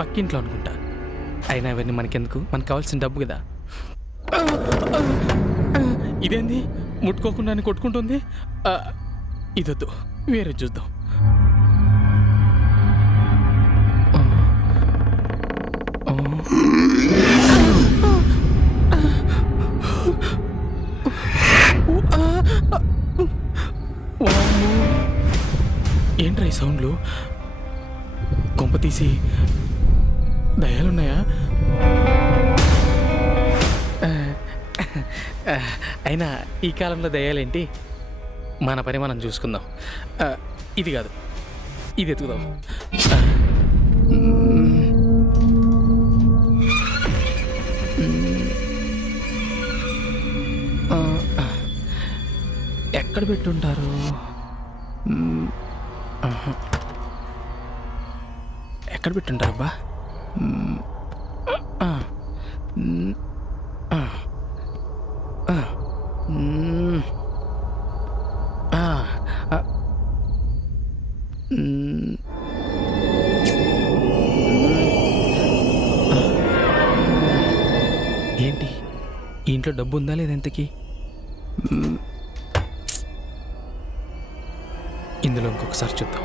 పక్కింట్లో అనుకుంటా. అయినా ఇవన్నీ మనకెందుకు? మనకు కావాల్సిన డబ్బు కదా. ఇదేంది? ముట్టుకోకుండా కొట్టుకుంటుంది? ఇదొద్దు. వేరే చూద్దాం. ఏంట్రా ఈ సౌండ్లు? కొంప తీసి దయాలున్నాయా? అయినా ఈ కాలంలో దయాలేంటి? మన పని మనం చూసుకుందాం. ఇది కాదు. ఇది ఎత్తుకుదాం. ఎక్కడ పెట్టుంటారు? ఎక్కడ పెట్టుంటారు ఏంటి? ఇంట్లో డబ్బు ఉందా లేదా ఎంతకి ఇందులో ఇంకొకసారి చూద్దాం.